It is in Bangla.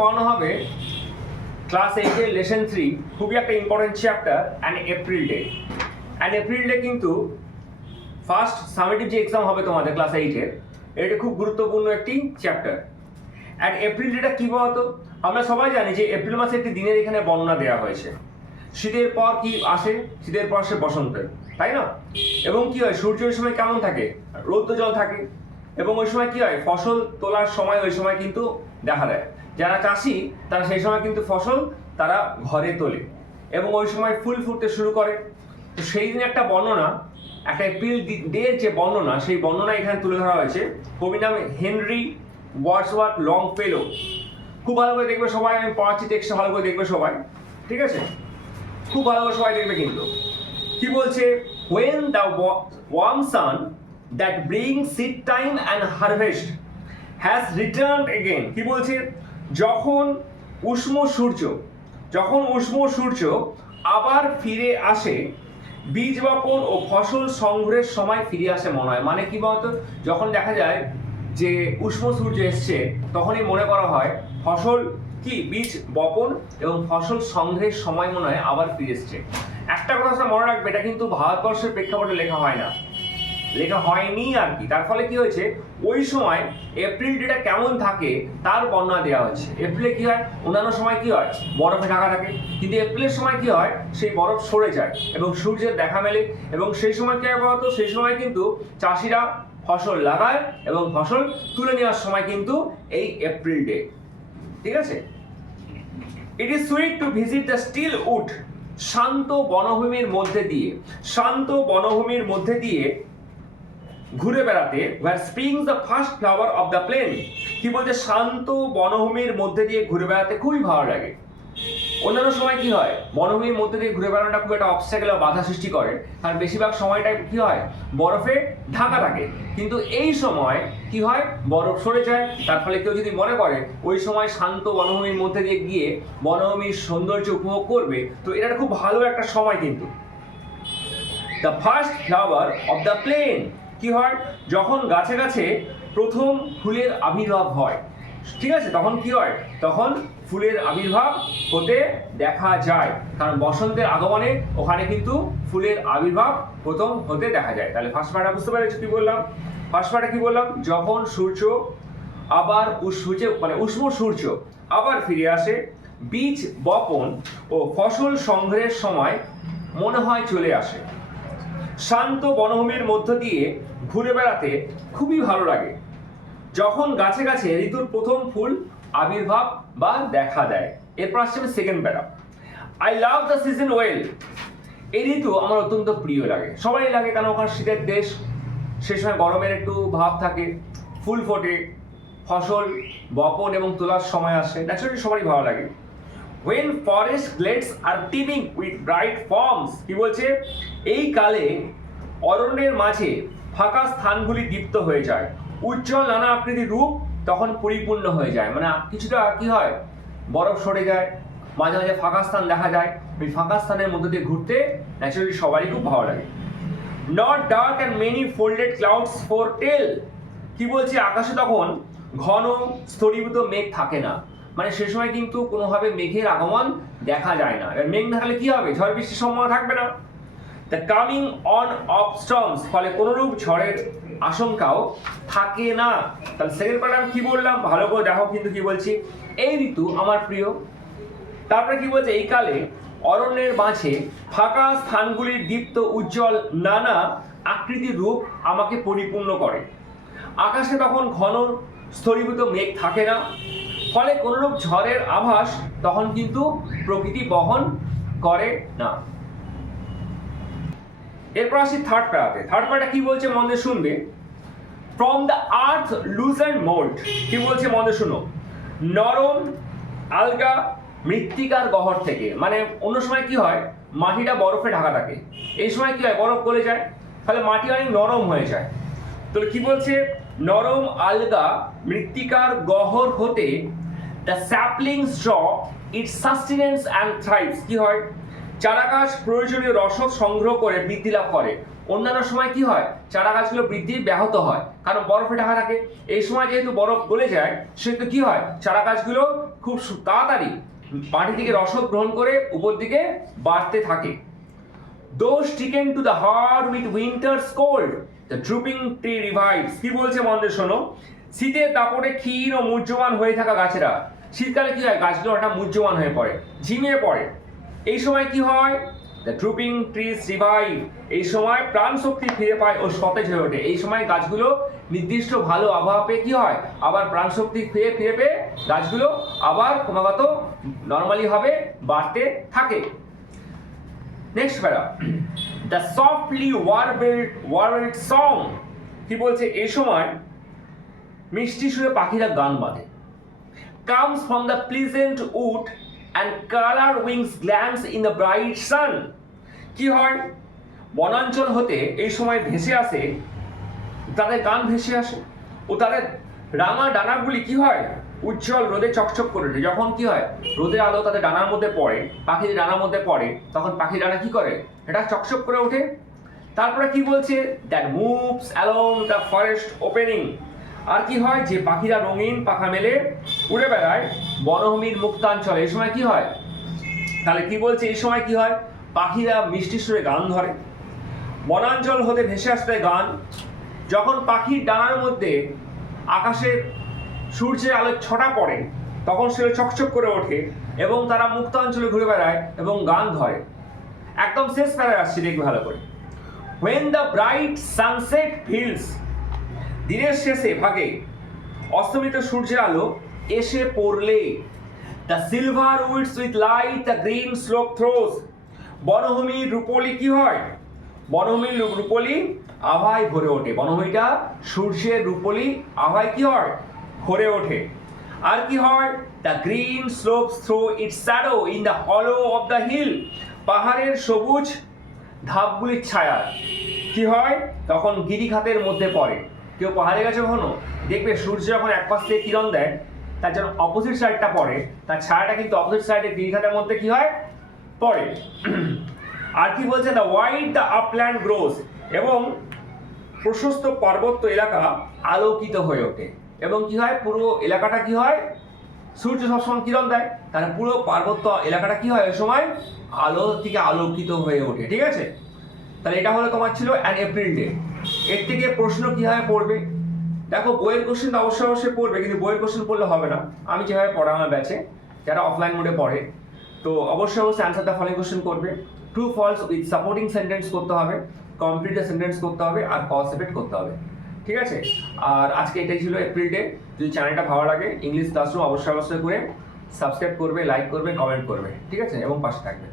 পড়ানো হবে ক্লাস 8 এর লেসন 3, খুবই একটা important chapter and April day. April day কিন্তু ফার্স্ট সামেটিভ যে এক্সাম হবে তোমাদের ক্লাস 8 এর, এটা খুব গুরুত্বপূর্ণ একটি চ্যাপ্টার। অ্যান্ড এপ্রিল ডেটা কী বলতো, আমরা সবাই জানি যে এপ্রিল মাসে একটি দিনের এখানে বর্ণনা দেওয়া হয়েছে। শীতের পর কি আসে? শীতের পর সে বসন্তের, তাই না? এবং কি হয়, সূর্য ওই সময় কেমন থাকে? রৌদ্র জল থাকে। এবং ওই সময় কি হয়, ফসল তোলার সময় ওই সময় কিন্তু দেখা দেয়। যারা চাষি তারা সেই সময় কিন্তু ফসল তারা ঘরে তোলে এবং ওই সময় ফুল ফুটতে শুরু করে। তো সেই দিন একটা বর্ণনা, একটা এপ্রিল ডের যে বর্ণনা, সেই বর্ণনা এখানে তুলে ধরা হয়েছে। কবির নাম হেনরি ওয়ার্ডসওয়ার্থ লংফেলো। খুব ভালো করে দেখবে সবাই, আমি পড়াচ্ছি টেক্সটটা ভালো করে দেখবে সবাই, ঠিক আছে? খুব ভালো করে সবাই দেখবে কিন্তু। কি বলছে? when the warm sun that brings seed time and harvest has returned again, কি বলছে? যখন উষ্ণ সূর্য আবার ফিরে আসে, বীজ বপন ও ফসল সংগ্রহের সময় ফিরে আসে মনে হয়। মানে কি বলতো, যখন দেখা যায় যে উষ্ণ সূর্য এসছে, তখনই মনে করা হয় ফসল কি বীজ বপন এবং ফসল সংগ্রহের সময় মনে হয় আবার ফিরে এসছে। একটা কথা মনে রাখবে, এটা কিন্তু ভারতবর্ষের প্রেক্ষাপটে লেখা হয়নি আর কি। তার ফলে কি হয়েছে, ওই সময় এপ্রিল ডেটা কেমন থাকে তার বর্ণনা দেওয়া হয়েছে। এপ্রিলে কি হয়, অন্যান্য সময় কি হয়, বরফে ঢাকা থাকে, কিন্তু এপ্রিলের সময় কি হয়, সেই বরফ সরে যায় এবং সূর্যের দেখা মেলে। এবং সেই সময় কি হয় বলতো, সেই সময় কিন্তু চাষিরা ফসল লাগায় এবং ফসল তুলে নেওয়ার সময় কিন্তু এই এপ্রিল ডে, ঠিক আছে? It is sweet to visit the still wood, শান্ত বনভূমির মধ্যে দিয়ে ঘুরে বেড়াতে, where springs the first flower of the plain। কি বলছে, শান্ত বনভূমির মধ্যে দিয়ে ঘুরে বেড়াতে খুবই ভালো লাগে। অন্যান্য সময় কি হয়, বনভূমির মধ্যে দিয়ে ঘুরে বেড়ানোটা খুব একটা অবস্ট্যাকেল বা বাধা সৃষ্টি করে, কারণ বেশিরভাগ সময়টাই কি হয়, বরফে ঢাকা থাকে। কিন্তু এই সময় কি হয়, বরফ সরে যায়। তার ফলে কেউ যদি মনে করে ওই সময় শান্ত বনভূমির মধ্যে দিয়ে গিয়ে বনভূমির সৌন্দর্য উপভোগ করবে, তো এটা খুব ভালো একটা সময় কিন্তু। The first flower of the plane, কি হয়, যখন গাছে গাছে প্রথম ফুলের আবির্ভাব হয়, ঠিক আছে? তখন কি হয়, তখন ফুলের আবির্ভাব হতে দেখা যায়, কারণ বসন্তের আগমনে ওখানে কিন্তু ফুলের আবির্ভাব প্রথম হতে দেখা যায়। তাহলে ফার্স্ট পার্টটা বুঝতে পেরেছো কি বললাম? ফার্স্ট পার্টে কি বললাম, যখন সূর্য আবার উষ্ণ সূর্য আবার ফিরে আসে, বীজ বপন ও ফসল সংগ্রহের সময় মনে হয় চলে আসে। শান্ত বনভূমির মধ্য দিয়ে ঘুরে বেড়াতে খুবই ভালো লাগে, যখন গাছে গাছে ঋতুর প্রথম ফুল আবির্ভাব বা দেখা দেয়। এরপর আসছে সেকেন্ড প্যারা, I love the season well. এই ঋতু আমার অত্যন্ত প্রিয় লাগে, সবাই লাগে, কারণ ওখানে শীতের দেশ, সে সময় গরমের একটু ভাব থাকে, ফুল ফোটে, ফসল বপন এবং তোলার সময় আসে, ন্যাচারালি সবারই ভালো লাগে। when forest glades are teeming with bright forms, কি বলছে, এই কালে অরণ্যের মাঝে ফাঁকা স্থানগুলি দীপ্ত হয়ে যায়, উজ্জ্বল নানা আকৃতির রূপ তখন পরিপূর্ণ হয়ে যায়। মানে কিছুটা কি হয়, বরফ সরে যায়, মাঝে মাঝে ফাঁকা স্থান দেখা যায়, ওই ফাঁকা স্থানের মধ্যে দিয়ে ঘুরতে ন্যাচারালি সবারই খুব ভালো লাগে। Not dark and many folded clouds foretell, কি বলছে, আকাশে তখন ঘন স্থলীভূত মেঘ থাকে না, মানে সে সময় কিন্তু কোনোভাবে মেঘের আগমন দেখা যায় না। এবার মেঘ না থাকলে কি হবে, ঝড় বৃষ্টির সম্ভাবনা থাকবে না। The coming on of storms, ফলে কোনোরূপ ঝড়ের আশঙ্কাও থাকে না। তাহলে সেকেন্ড পার্ট আমি কি বললাম, ভালো করে দেখো কিন্তু কি বলছি, এই ঋতু আমার প্রিয়। তারপরে কি বলছে, এই কালে অরণ্যের মাঝে ফাঁকা স্থানগুলির দীপ্ত উজ্জ্বল নানা আকৃতির রূপ আমাকে পরিপূর্ণ করে। আকাশে তখন ঘন স্থলীভূত মেঘ থাকে না, ফলে কোনোরূপ ঝড়ের আভাস তখন কিন্তু প্রকৃতি বহন করে না। এরপর আসি থার্ড প্যারাতে। থার্ড প্যারাটা কি বলছে, মন দিয়ে শুনবে। From the earth loose and mould, কি বলছে মন দিয়ে শুনো, নরম আলগা মৃত্তিকার গহ্বর থেকে। মানে অন্য সময় কি হয়, মাটিটা বরফে ঢাকা থাকে, এই সময় কি হয়, বরফ গলে যায়, ফলে মাটি অনেক নরম হয়ে যায়। তো কি বলছে, নরম আলগা মৃত্তিকার গহ্বর হতে the saplings draw it's sustenance and থ্রাইভস, কি হয়, চারা গাছ প্রয়োজনীয় রসদ সংগ্রহ করে বৃদ্ধি লাভ করে। অন্যান্য সময় কি হয়, চারা গাছগুলো বৃদ্ধি ব্যাহত হয়, কারণ বরফে ঢাকা থাকে। এই সময় যেহেতু বরফ গলে যায়, সেহেতু কি হয়, চারা গাছগুলো খুব তাড়াতাড়ি মাটি থেকে রসদ গ্রহণ করে উপর দিকে বাড়তে থাকে। Those stricken to the heart with winter's cold, the drooping tree revives. কি বলছে মন্দে শোনো, শীতের দাপটে ক্ষীণ ও মূর্যমান হয়ে থাকা গাছেরা শীতকালে কি হয়, গাছগুলো একটা মূর্যমান হয়ে পড়ে, ঝিমিয়ে পড়ে। এই সময় কি হয়, দ্য ড্রুপিং ট্রিজ রিভাইভ, এই সময় প্রাণ শক্তি ফিরে পায় ও সতেজ হয়ে ওঠে। এই সময় গাছগুলো নির্দিষ্ট ভালো আবহাওয়া পেয়ে কি হয়, আবার প্রাণ শক্তি ফিরে পেয়ে গাছগুলো আবার ক্রমাগত নর্মালি ভাবে বাড়তে থাকে। নেক্সট প্যারা, দ্য সফটলি ওয়ার্বেলড সং, কি বলছে, এই সময় মিষ্টি সুরে পাখিরা গান বাঁধে। comes from the pleasant wood and color wings glance in the bright sun. কি হয়, বনাঞ্চল হতে এই সময় ভেসে আসে, তাদের গান ভেসে আসে ও তাদের রাঙা ডানাগুলি কি হয়, উজ্জ্বল রোদে চকচক করে ওঠে। যখন কি হয়, রোদের আলো তাদের ডানার মধ্যে পড়ে, পাখিদের ডানার মধ্যে পড়ে, তখন পাখির ডানা কি করে, এটা চকচক করে ওঠে। তারপরে কি বলছে, that moves along the forest opening, আর কি হয়, যে পাখিরা রঙিন পাখা মেলে উড়ে বেড়ায় বনভূমির মুক্তাঞ্চলে। এই সময় কি হয়, তাহলে কি বলছে, এই সময় কি হয়, পাখিরা মিষ্টি সুরে গান ধরে, বনাঞ্চল হতে ভেসে আসতে গান। যখন পাখির ডানার মধ্যে আকাশের সূর্যের আলোর ছটা পড়ে, তখন সে চকচক করে ওঠে এবং তারা মুক্তাঞ্চলে ঘুরে বেড়ায় এবং গান ধরে। একদম শেষ প্যারায় আসছি, দেখবে ভালো করে। when the bright sunset fills, দিনের শেষে ভাগে অস্তমিত সূর্যের আলো এসে পড়লে, the silver woods with light the green slope throws, বনভূমির রূপলি কি হয়, বনভূমির রূপলি আভায় ভরে ওঠে, বনভূমিটা সূর্যের রূপলি আভায় কি হয়, ভরে ওঠে। আর কি হয়, the green slopes throw its shadow in the hollow of the hill, পাহাড়ের সবুজ ধাপগুলির ছায়া কি হয়, তখন গিরিখাতের মধ্যে পড়ে। কেউ পাহাড়ে গেছে কখনো, দেখবে সূর্য যখন এক পাশ থেকে কিরণ দেয়, তার যখন অপোজিট সাইডটা পড়ে, তার ছায়াটা কিন্তু অপোজিট সাইডে গিরিখাতের মধ্যে কি হয়, পড়ে। আর কি বলছে, the wide the upland gross, এবং প্রশস্ত পার্বত্য এলাকা আলোকিত হয়ে ওঠে। এবং কি হয়, পুরো এলাকাটা কি হয়, সূর্য সবসময় কিরণ দেয়, তাহলে পুরো পার্বত্য এলাকাটা কি হয়, ওই সময় আলো থেকে আলোকিত হয়ে ওঠে। ঠিক আছে, তাহলে এটা হলো তোমার ছিল অ্যান এপ্রিল ডে। এর থেকে প্রশ্ন কিভাবে পড়বে, দেখো বইয়ের কোশ্চেন তো অবশ্যই পড়বে, কিন্তু বইয়ের কোশ্চেন পড়লে হবে না। আমি যেভাবে পড়াই আমার ব্যাচে যারা অফলাইন মোডে পড়ে, তো অবশ্যই অ্যান্সার দ্য ফলোইং কোশ্চেন করবে। True false with supporting sentence করতে হবে, কমপ্লিট দ্য সেন্টেন্স করতে হবে, আর কজ এফেক্ট করতে হবে। ঠিক আছে, আর আজকে এটাই ছিল এপ্রিল ডে। যদি চ্যানেলটা ভালো লাগে ইংলিশ ক্লাসরুম অবশ্যই করে সাবস্ক্রাইব করবে, লাইক করবে, কমেন্ট করবে। ঠিক আছে, এবং পাশে থাকবে।